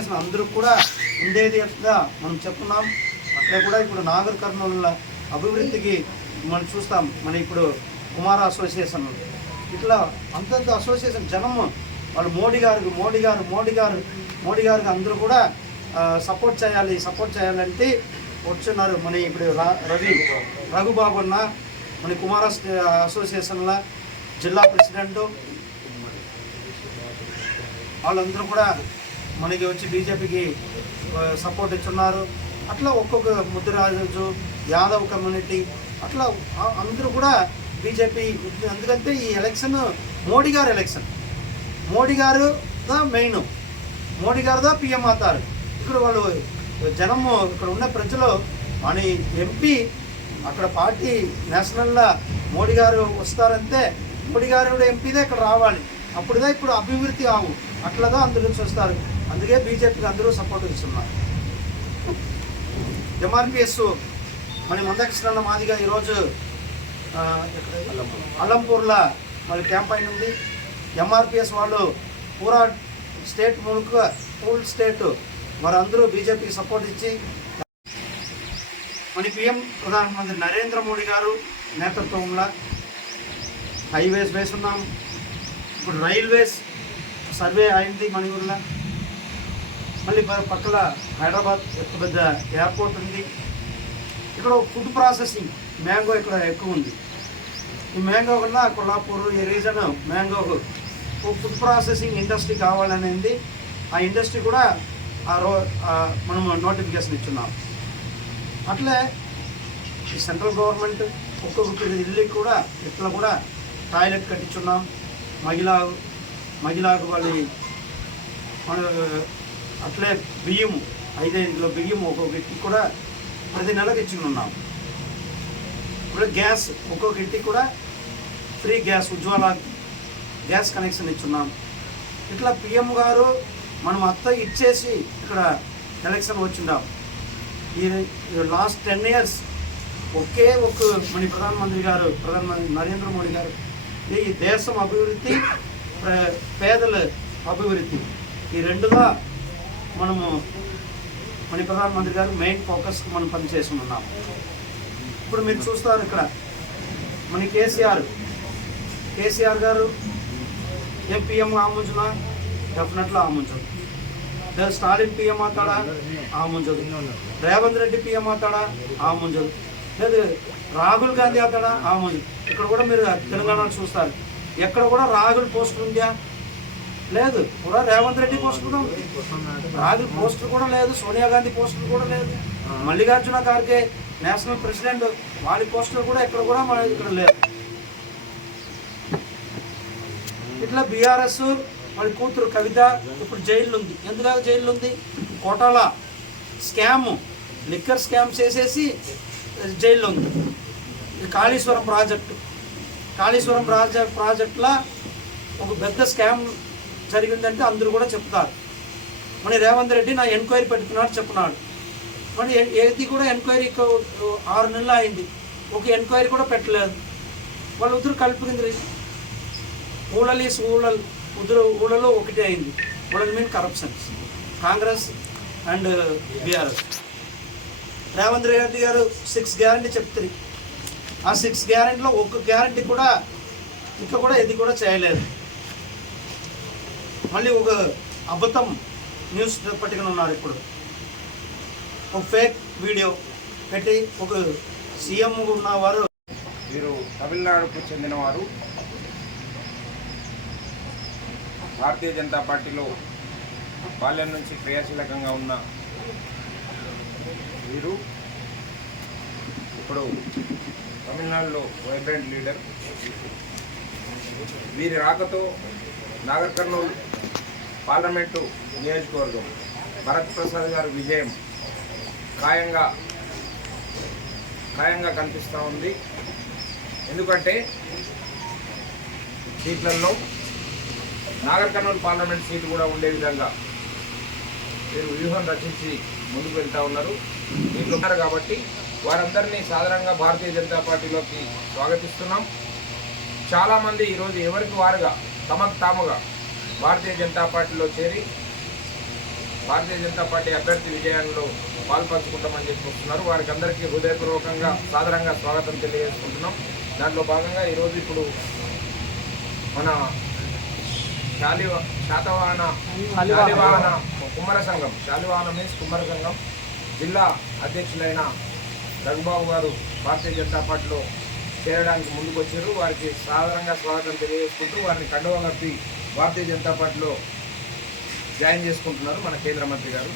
Reservation అందరూ కూడా ఉండేది మనం చెప్తున్నాం. అట్లే కూడా ఇప్పుడు నాగర్ కర్నూలు అభివృద్ధికి మనం చూస్తాం. మన ఇప్పుడు కుమార అసోసియేషన్. ఇట్లా అంతంత అసోసియేషన్ జనము వాళ్ళు మోడీ గారికి మోడీ గారు మోడీ గారు మోడీ గారికి అందరూ కూడా సపోర్ట్ చేయాలి సపోర్ట్ చేయాలంటే వచ్చున్నారు మన ఇప్పుడు రా- రవి రఘుబాబు అన్న మన కుమార అసోసియేషన్ల జిల్లా ప్రెసిడెంట్. వాళ్ళందరూ కూడా మనకి వచ్చి బీజేపీకి సపోర్ట్ ఇచ్చున్నారు. అట్లా ఒక్కొక్క ముద్దురాజు యాదవ్ కమ్యూనిటీ అట్లా అందరూ కూడా బీజేపీ ఎందుకంటే ఈ ఎలక్షన్ మోడీ గారు ఎలక్షన్ మోడీ గారు దా మెయిన్ మోడీ గారు దా పిఎం అవుతారు. ఇక్కడ వాళ్ళు జనము ఇక్కడ ఉన్న ప్రజలు మన ఎంపీ అక్కడ పార్టీ నేషనల్లా మోడీ గారు వస్తారంటే మోడీ గారు కూడా ఎంపీదే ఇక్కడ రావాలి. అప్పుడుదా ఇప్పుడు అభివృద్ధి ఆవు అట్లాదా అందరూ చూస్తారు. అందుకే బీజేపీకి అందరూ సపోర్ట్ ఇస్తున్నారు. ఎంఆర్పిఎస్ మన మందకృష్ణ మాదిగా ఈరోజు అల్లంపూర్లో మరి క్యాంప్ అయిన ఉంది ఎంఆర్పిఎస్ వాళ్ళు పూరా స్టేట్ ములుక ఫుల్ స్టేట్ వారందరూ బీజేపీకి సపోర్ట్ ఇచ్చి మన పిఎం ప్రధానమంత్రి నరేంద్ర మోడీ గారు నేతృత్వంలో హైవేస్ వేస్తున్నాం. ఇప్పుడు రైల్వేస్ సర్వే అయింది మన మళ్ళీ పక్కన పక్కల హైదరాబాద్ ఎక్కువ పెద్ద ఎయిర్పోర్ట్ ఉంది. ఇక్కడ ఫుడ్ ప్రాసెసింగ్ మ్యాంగో ఇక్కడ ఎక్కువ ఉంది. ఈ మ్యాంగో కన్నా కొల్లాపూర్ ఈ region mango food processing industry కావాలనేది ఆ ఇండస్ట్రీ కూడా ఆ రో మనం నోటిఫికేషన్ ఇచ్చున్నాం. అట్లే ఈ సెంట్రల్ గవర్నమెంట్ ఒక్కొక్క ఇల్లు కూడా ఇట్లా కూడా టాయిలెట్ కట్టించున్నాం. మహిళా మహిళకు వాళ్ళ అట్లే బియ్యం ఐదైదులో బియ్యం ఒక్కొక్క ఇంటికి కూడా ప్రతి నెలకు ఇచ్చి ఇప్పుడు గ్యాస్ ఒక్కొక్క ఇంటికి కూడా free gas Ujjwala gas connection ఇచ్చున్నాం. ఇట్లా పిఎం గారు మనం అత్త ఇచ్చేసి ఇక్కడ ఎలక్షన్ వచ్చిండాం ఈ లాస్ట్ టెన్ ఇయర్స్ ఒకే ఒక మన ప్రధానమంత్రి గారు ప్రధానమంత్రి నరేంద్ర మోడీ గారు ఈ దేశం అభివృద్ధి పేదల అభివృద్ధి ఈ రెండుగా మనము మన ప్రధానమంత్రి గారు మెయిన్ ఫోకస్ మనం పనిచేసి ఉన్నాం ఇప్పుడు మీరు చూస్తారు ఇక్కడ మన కేసీఆర్ కేసీఆర్ గారు ఏం పిఎం ఆముంచునా డెఫినెట్లో ఆముంచదు లేదా స్టాలిన్ పిఎం అవుతాడా ఆమోజదు రేవంత్ రెడ్డి పిఎం అవుతాడా ఆమోజదు లేదు రాహుల్ గాంధీ అవుతాడా ఆముంచదు ఇక్కడ కూడా మీరు తెలంగాణలో చూస్తారు. ఎక్కడ కూడా రాహుల్ పోస్టర్ ఉందా? లేదు కూడా రేవంత్ రెడ్డి పోస్టర్ కూడా ఉంది రాహుల్ పోస్టర్ కూడా లేదు సోనియా గాంధీ పోస్టర్ కూడా లేదు. మల్లికార్జున ఖార్గే నేషనల్ ప్రెసిడెంట్ వాడి పోస్టర్ కూడా ఎక్కడ కూడా మన ఇక్కడ లేదు ఇట్లా బీఆర్ఎస్ వాళ్ళ కూతురు కవిత ఇప్పుడు జైల్లో ఉంది ఎందుకు జైల్లో ఉంది కోటాల స్కామ్ లిక్కర్ స్కామ్ చేసేసి జైల్లో ఉంది ఇది కాళేశ్వరం ప్రాజెక్టు. కాళేశ్వరం ప్రాజెక్ట్ ప్రాజెక్టులో ఒక పెద్ద స్కామ్ జరిగిందంటే అందరూ కూడా చెప్తారు. మన రేవంత్ రెడ్డి నా ఎంక్వైరీ పెట్టుకున్నాడు చెప్పినాడు. మరి ఏది కూడా ఎంక్వైరీ ఆరు నెలలు అయింది. ఒక ఎంక్వైరీ కూడా పెట్టలేదు. వాళ్ళు ఉదురు కలుపుకుంది ఊళ్ళలు ఊళ్ళ ఉదురు ఊళ్ళలో ఒకటే అయింది. ఊళ్ళ mean corruption Congress and BRS. Revanth Reddy గారు సిక్స్ గ్యారంటీ చెప్తారు ఆ సిక్స్ గ్యారంటీలో ఒక్క గ్యారంటీ కూడా ఇంకా కూడా ఇది కూడా చేయలేదు. మళ్ళీ ఒక అబద్ధం న్యూస్ పట్టుకుని ఉన్నారు ఇప్పుడు. ఒక ఫేక్ వీడియో పెట్టి ఒక సీఎం ఉన్నవారు వీరు తమిళనాడుకు చెందినవారు. భారతీయ జనతా పార్టీలో బాల్యం నుంచి క్రియాశీలకంగా ఉన్న వీరు ఇప్పుడు తమిళనాడులో వైబ్రెంట్ లీడర్. వీరి రాకతో నాగర్ కర్నూలు పార్లమెంటు నియోజకవర్గం భరత్ ప్రసాద్ గారి విజయం ఖాయంగా ఖాయంగా కనిపిస్తూ ఉంది. ఎందుకంటే సీట్లలో నాగర్ కర్నూలు పార్లమెంట్ సీటు కూడా ఉండే విధంగా వీరు వ్యూహం రచించి ముందుకు వెళ్తూ ఉన్నారు. వీళ్ళు ఉన్నారు కాబట్టి వారందరినీ సాధారణంగా భారతీయ జనతా పార్టీలోకి స్వాగతిస్తున్నాం. చాలామంది ఈరోజు ఎవరికి వారుగా తమకు తాముగా భారతీయ జనతా పార్టీలో చేరి భారతీయ జనతా పార్టీ అభ్యర్థి విజయంలో పాల్పంచుకుంటామని చెప్పి వారికి అందరికీ హృదయపూర్వకంగా సాధారణంగా స్వాగతం తెలియజేసుకుంటున్నాం. దాంట్లో భాగంగా ఈరోజు ఇప్పుడు మన శాలి శాతవాహన శాలివాహన కుమ్మర సంఘం శాలివాహన మీన్స్ కుమ్మర సంఘం జిల్లా అధ్యక్షులైన రఘుబాబు గారు భారతీయ జనతా పార్టీలో చేరడానికి ముందుకొచ్చారు. వారికి సాధారణంగా స్వాగతం తెలియజేసుకుంటూ వారిని కండువా కప్పి భారతీయ జనతా పార్టీలో జాయిన్ చేసుకుంటున్నారు మన కేంద్ర మంత్రి గారు.